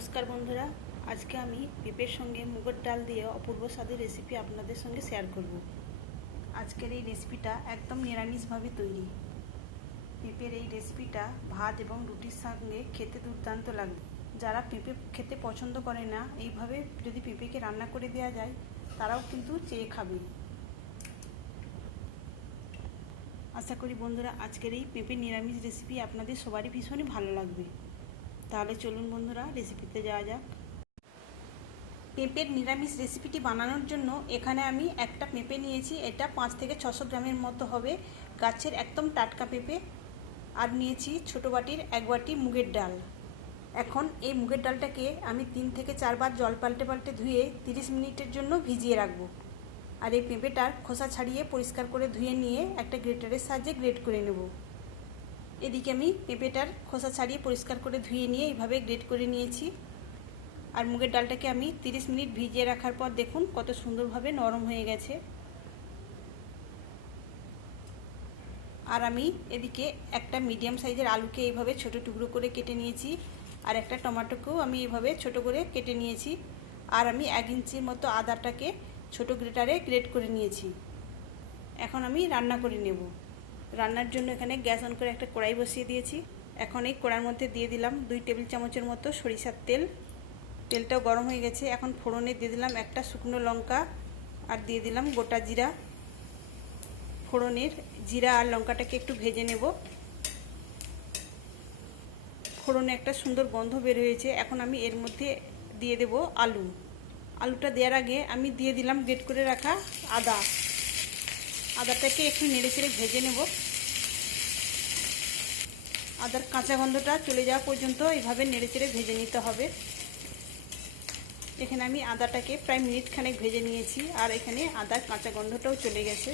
নমস্কার বন্ধুরা, আজকে আমি পেঁপের সঙ্গে মুগের ডাল দিয়ে অপূর্ব স্বাদের রেসিপি আপনাদের সঙ্গে শেয়ার করব। আজকের এই রেসিপিটা একদম নিরামিষভাবে তৈরি। পেঁপের এই রেসিপিটা ভাত এবং রুটির সঙ্গে খেতে দুর্দান্ত লাগবে। যারা পেঁপে খেতে পছন্দ করে না, এইভাবে যদি পেঁপেকে রান্না করে দেওয়া যায় তারাও কিন্তু চেয়ে খাবে। আশা করি বন্ধুরা আজকের এই পেঁপে নিরামিষ রেসিপি আপনাদের সবারই ভীষণই ভালো লাগবে। তাহলে চলুন বন্ধুরা রেসিপিতে যাওয়া যাক। পেঁপের নিরামিষ রেসিপিটি বানানোর জন্য এখানে আমি একটা পেঁপে নিয়েছি। এটা 5 থেকে 600 গ্রামের মতো হবে, গাছের একদম টাটকা পেঁপে। আর নিয়েছি ছোটো বাটির 1 বাটি মুগের ডাল। এখন এই মুগের ডালটাকে আমি 3 থেকে 4 বার জল পাল্টে পাল্টে ধুয়ে 30 মিনিটের জন্য ভিজিয়ে রাখবো। আর এই পেঁপেটার খোসা ছাড়িয়ে পরিষ্কার করে ধুয়ে নিয়ে একটা গ্রেটারের সাহায্যে গ্রেট করে নেব। এদিকে আমি পেঁপেটার খোসা ছাড়িয়ে পরিষ্কার করে ধুয়ে নিয়ে এইভাবে গ্রেট করে নিয়েছি। আর মুগের ডালটাকে আমি 30 মিনিট ভিজিয়ে রাখার পর দেখুন কত সুন্দরভাবে নরম হয়ে গেছে। আর আমি এদিকে একটা মিডিয়াম সাইজের আলুকে এইভাবে ছোট টুকরো করে কেটে নিয়েছি। আর একটা টমেটোকেও আমি এইভাবে ছোট করে কেটে নিয়েছি। আর আমি 1 ইঞ্চির মতো আদাটাকে ছোট গ্রেটারে গ্রেট করে নিয়েছি। এখন আমি রান্না করে নেব। রান্নার জন্য এখানে গ্যাস অন করে একটা কড়াই বসিয়ে দিয়েছি। এখন এই কড়াইয়ের মধ্যে দিয়ে দিলাম 2 টেবিল চামচের মতো সরিষার তেল। তেলটাও গরম হয়ে গেছে। এখন ফোড়নে দিয়ে দিলাম একটা শুকনো লঙ্কা আর দিয়ে দিলাম গোটা জিরা। ফোড়নের জিরা আর লঙ্কাটাকে একটু ভেজে নেব। ফোড়নে একটা সুন্দর গন্ধ বের হয়েছে। এখন আমি এর মধ্যে দিয়ে দেব আলু। আলুটা দেওয়ার আগে আমি দিয়ে দিলাম গ্রেট করে রাখা আদাটাকে একটু নেড়েচেড়ে ভেজে নেব। আদার কাঁচা গন্ধটা চলে যাওয়া পর্যন্ত এইভাবে নেড়েচেড়ে ভেজে নিতে হবে। এখানে আমি আদাটাকে প্রায় মিনিট খানেক ভেজে নিয়েছি। আর এখানে আদার কাঁচা গন্ধটাও চলে গেছে।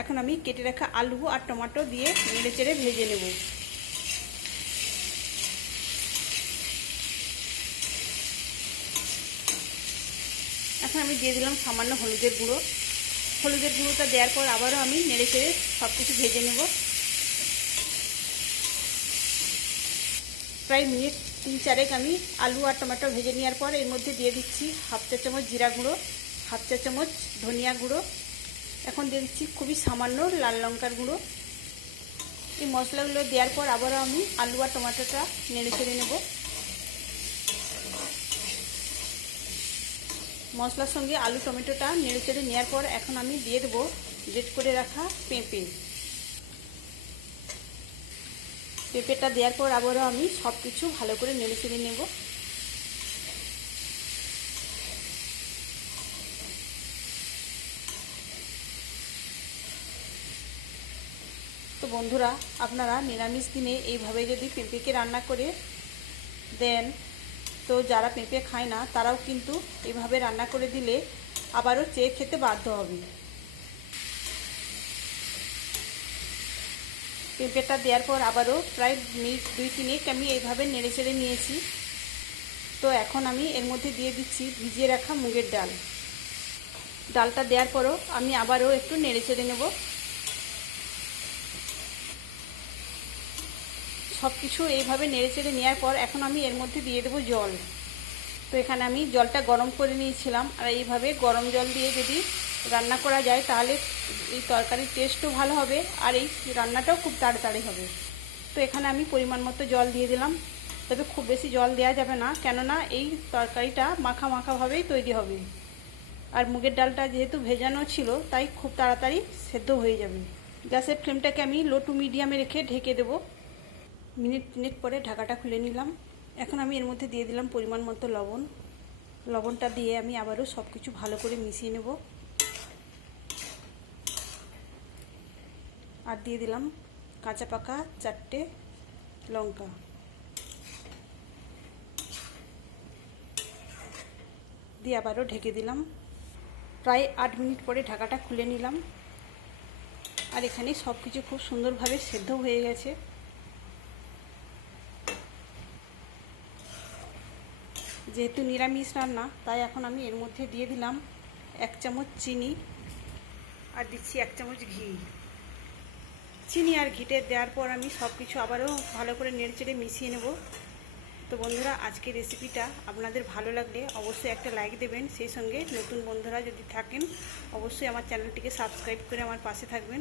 এখন আমি কেটে রাখা আলু আর টমেটো দিয়ে নেড়েচেড়ে ভেজে নেব। এখন আমি দিয়ে দিলাম সামান্য হলুদের গুঁড়ো। হলুদের গুঁড়োটা দেওয়ার পর আবারও আমি নেড়েচেড়ে সব কিছু ভেজে নেব। প্রায় মিনিট 3-4 আমি আলু আর টমেটো ভেজে নেওয়ার পর এর মধ্যে দিয়ে দিচ্ছি 1/2 চা চামচ জিরা গুঁড়ো, 1/2 চা চামচ ধনিয়া গুঁড়ো। এখন দিয়ে দিচ্ছি খুবই সামান্য লাল লঙ্কার গুঁড়ো। এই মশলাগুলো দেওয়ার পর আবারও আমি আলু আর টমেটোটা নেড়ে চেড়ে নেব। মশলার সঙ্গে আলু টমেটোটা নেড়ে চেড়ে নেওয়ার পর এখন আমি দিয়ে দেবো গ্রেট করে রাখা পেঁপেটা দেওয়ার পর আবারও আমি সব কিছু ভালো করে নেড়ে চেড়ে নেব। তো বন্ধুরা, আপনারা নিরামিষ দিনে এইভাবে যদি পেঁপেকে রান্না করে দেন, তো যারা পেঁপে খায় না তারাও কিন্তু এইভাবে রান্না করে দিলে আবারও চেয়ে খেতে বাধ্য হবে। পেঁপেটা দেওয়ার পর আবারও প্রায় মিনিট 2-3 আমি এইভাবে নেড়ে চেড়ে নিয়েছি। তো এখন আমি এর মধ্যে দিয়ে দিচ্ছি ভিজিয়ে রাখা মুগের ডাল। ডালটা দেওয়ার পরও আমি আবারও একটু নেড়ে চেড়ে নেব। সব কিছু এইভাবে নেড়ে চেড়ে নেওয়ার পর এখন আমি এর মধ্যে দিয়ে দেবো জল। তো এখানে আমি জলটা গরম করে নিয়েছিলাম। আর এইভাবে গরম জল দিয়ে যদি রান্না করা যায় তাহলে এই তরকারির টেস্টও ভালো হবে আর এই রান্নাটাও খুব তাড়াতাড়ি হবে। তো এখানে আমি পরিমাণ মতো জল দিয়ে দিলাম। তবে খুব বেশি জল দেওয়া যাবে না, কেননা এই তরকারিটা মাখা মাখাভাবেই তৈরি হবে। আর মুগের ডালটা যেহেতু ভেজানো ছিল তাই খুব তাড়াতাড়ি সেদ্ধ হয়ে যাবে। গ্যাসের ফ্লেমটাকে আমি লো টু মিডিয়ামে রেখে ঢেকে দেবো। মিনিট 3 পরে ঢাকাটা খুলে নিলাম। এখন আমি এর মধ্যে দিয়ে দিলাম পরিমাণ মতো লবণ। লবণটা দিয়ে আমি আবারও সব কিছু ভালো করে মিশিয়ে নেব। আর দিয়ে দিলাম কাঁচা পাকা 4টে লঙ্কা। দিয়ে আবারও ঢেকে দিলাম। প্রায় 8 মিনিট পরে ঢাকাটা খুলে নিলাম। আর এখানে সব কিছু খুব সুন্দরভাবে সেদ্ধ হয়ে গেছে। যেহেতু নিরামিষ রান্না তাই এখন আমি এর মধ্যে দিয়ে দিলাম 1 চামচ চিনি আর দিচ্ছি 1 চামচ ঘি। চিনি আর ঘিটে দেওয়ার পর আমি সব কিছু আবারও ভালো করে নেড়েচেড়ে মিশিয়ে নেব। তো বন্ধুরা, আজকের রেসিপিটা আপনাদের ভালো লাগলে অবশ্যই একটা লাইক দেবেন। সেই সঙ্গে নতুন বন্ধুরা যদি থাকেন অবশ্যই আমার চ্যানেলটিকে সাবস্ক্রাইব করে আমার পাশে থাকবেন।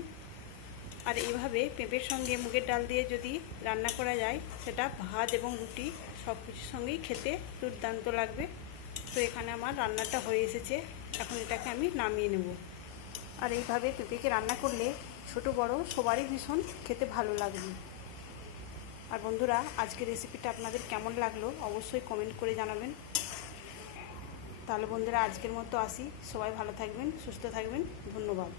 আর এইভাবে পেঁপের সঙ্গে মুগের ডাল দিয়ে যদি রান্না করা যায়, সেটা ভাত এবং রুটি সব কিছুর সঙ্গেই খেতে দুর্দান্ত লাগবে। তো এখানে আমার রান্নাটা হয়ে এসেছে, এখন এটাকে আমি নামিয়ে নেব। আর এইভাবে পেঁপেকে রান্না করলে ছোট বড় সবারই ভীষণ খেতে ভালো লাগবে। আর বন্ধুরা, আজকের রেসিপিটা আপনাদের কেমন লাগলো অবশ্যই কমেন্ট করে জানাবেন। তাহলে বন্ধুরা, আজকের মতো আসি। সবাই ভালো থাকবেন, সুস্থ থাকবেন। ধন্যবাদ।